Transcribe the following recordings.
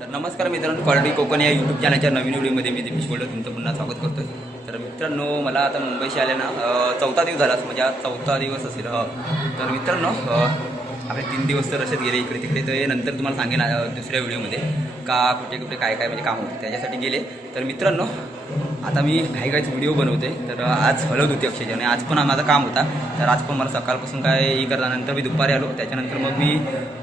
तर नमस्कार मित्रांनो, कॉलडी कोकण या यूट्यूब चॅनलच्या नवीन व्हिडिओमध्ये मी दीपेश बोलतो तुमचं पुन्हा स्वागत करतोय. तर मित्रांनो, मला आता मुंबईशी आले ना 4था दिवस झाला, म्हणजे आज 4था दिवस असेल. तर मित्रांनो, आपले 3 दिवस तर असेच गेले इकडे तिकडे. तर नंतर तुम्हाला सांगेन दुसऱ्या व्हिडिओमध्ये का कुठे कुठे काय काय म्हणजे काम होतं त्याच्यासाठी गेले. तर मित्रांनो, आता मी घाईघाईच व्हिडिओ बनवते. तर आज हलत होती अक्षयची आणि आज पण माझं काम होता. तर आज पण मला सकाळपासून काय करतानंतर मी दुपारी आलो. त्याच्यानंतर मग मी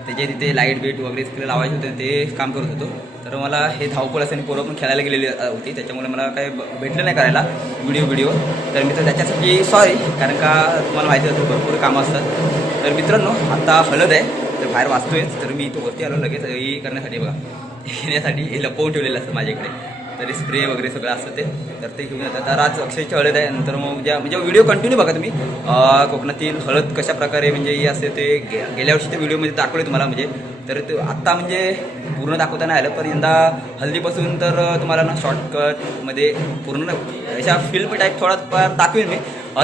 त्याचे तिथे लाईट बीट वगैरे तिकडे लावायचे होते ते काम करत होतो. तर मला हे धावपळ असं आणि पोरं पण खेळायला गेलेली होती, त्याच्यामुळे मला काही भेटलं नाही करायला व्हिडिओ. तर मित्र त्याच्यासाठी सॉरी, कारण का तुम्हाला माहिती असेल भरपूर कामं असतात. तर मित्रांनो, आता हलद आहे तर बाहेर वाचतोयच. तर मी इथं वरती आलो लगेच हे करण्यासाठी, बघा येण्यासाठी हे लपवून ठेवलेलं असतं माझ्याकडे. तरी स्प्रे वगैरे सगळं असतं ते, तर ते घेऊन येतात. तर आज अक्षयची हळद आहे. नंतर मग म्हणजे व्हिडिओ कंटिन्यू बघा तुम्ही. कोकणातील हळद कशा प्रकारे म्हणजे हे असते ते गेल्या वर्षी ते व्हिडिओमध्ये दाखवले तुम्हाला. म्हणजे तर ते आत्ता म्हणजे पूर्ण दाखवता नाही आलं, पण यंदा हल्दीपासून तर तुम्हाला ना शॉर्टकटमध्ये पूर्ण अशा फिल्म टाईप थोडा दाखवेन मी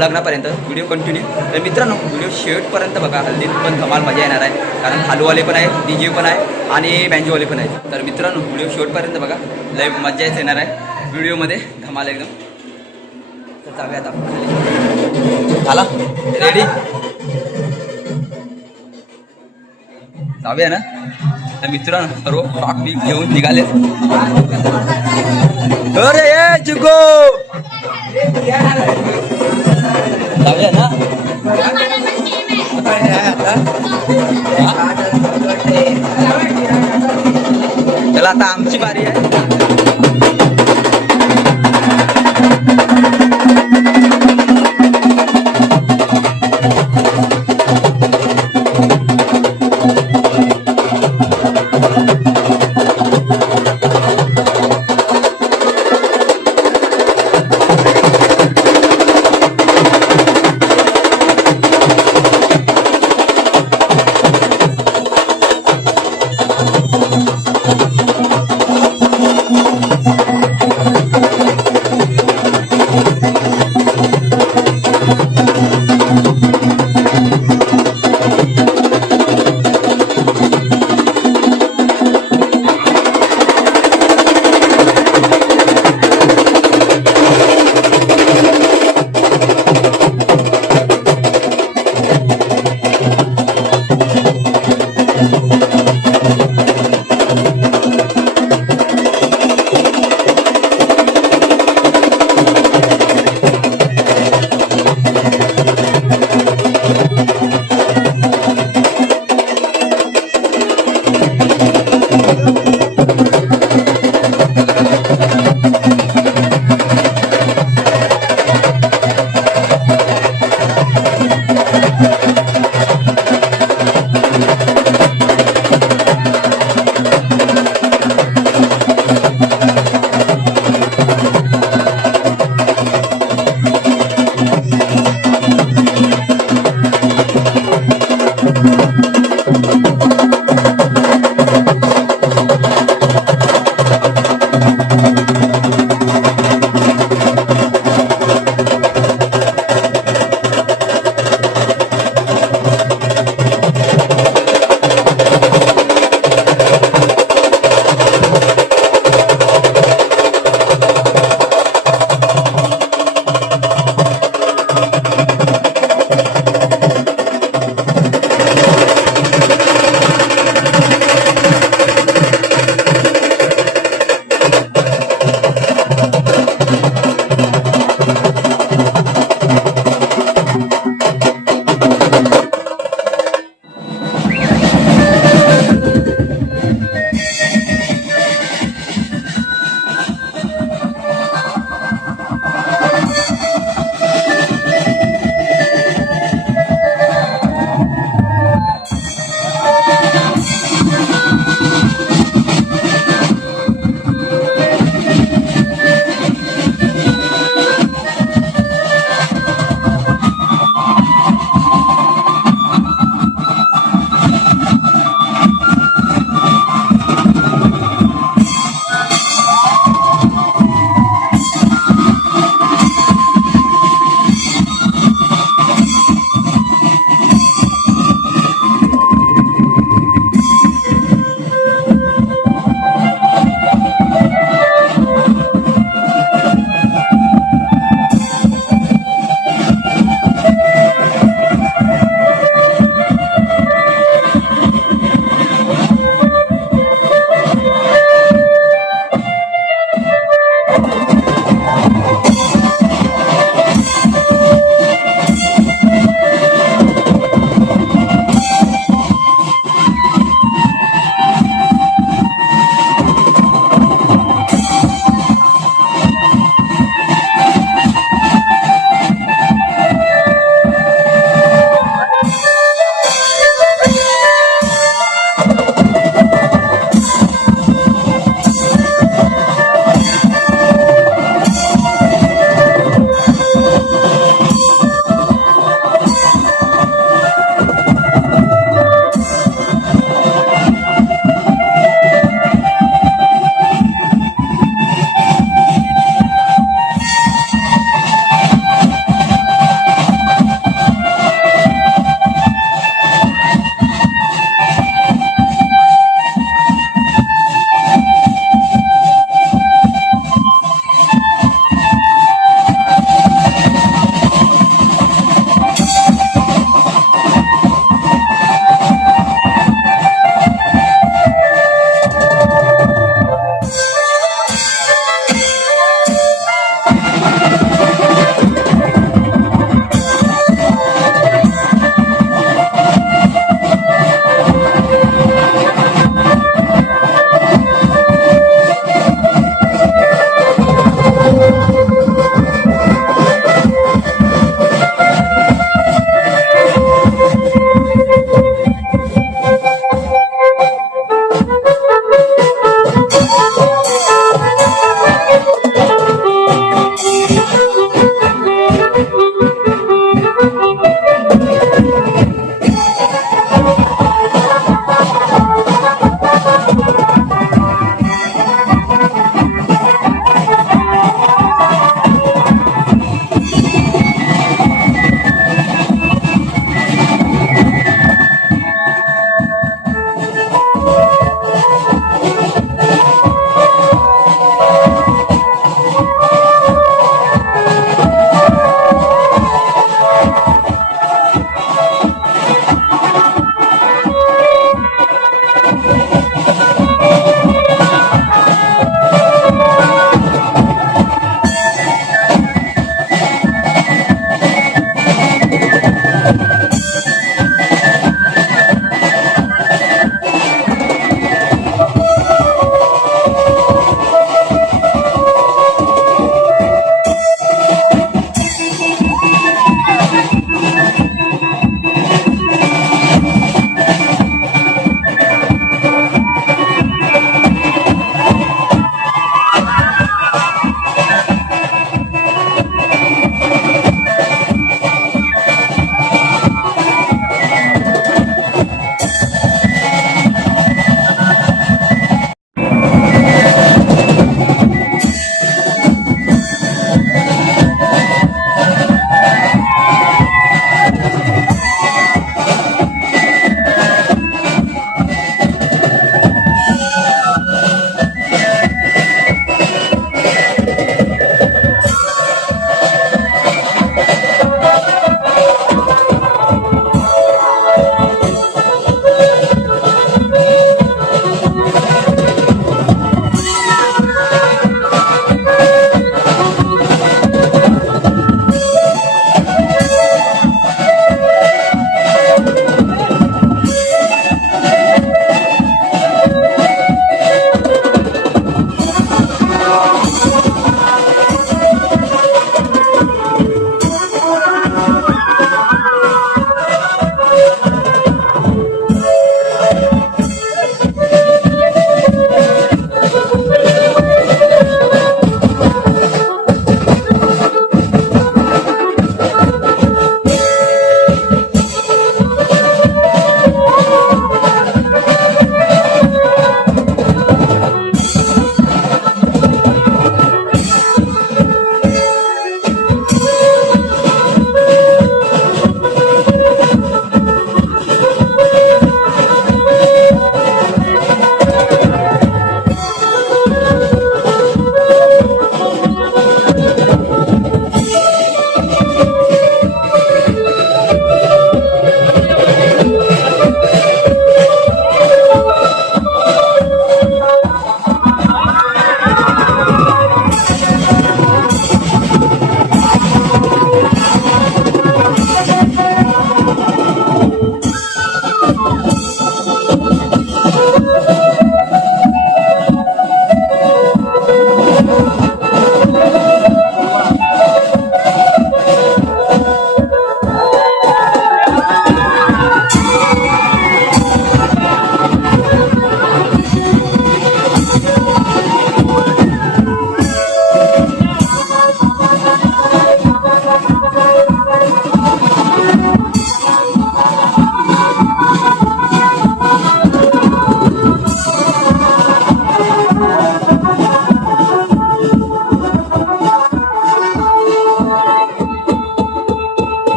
लग्नापर्यंत. Video continue. तर मित्रांनो, व्हिडिओ शेवटपर्यंत बघा. हल्दीत पण धमाल मजा येणार आहे, कारण खालूवाले पण आहे, DJ पण आहे आणि बँजोवाले पण आहेत. तर मित्रांनो, व्हिडिओ शेवटपर्यंत बघा, लय मजाच येणार आहे व्हिडिओमध्ये, धमाल एकदम. तर जाऊया आता खाली. आला रेडी, जाऊया ना. तर मित्रांनो, सर्व फ्रॉक बी घेऊन निघाले. अरे ये जुगो, जाऊया ना. चला आता आमची बारी आहे.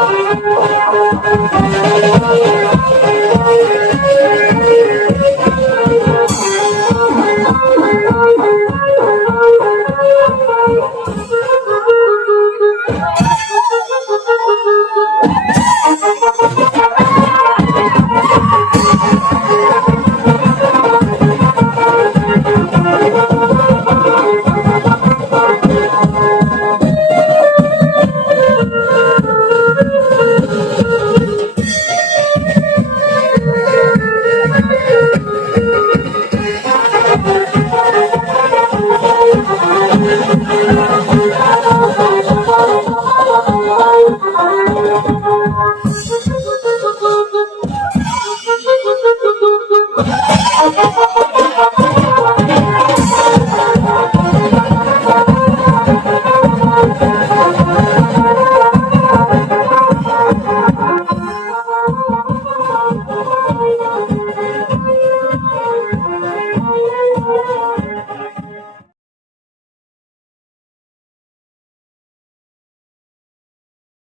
Thank you.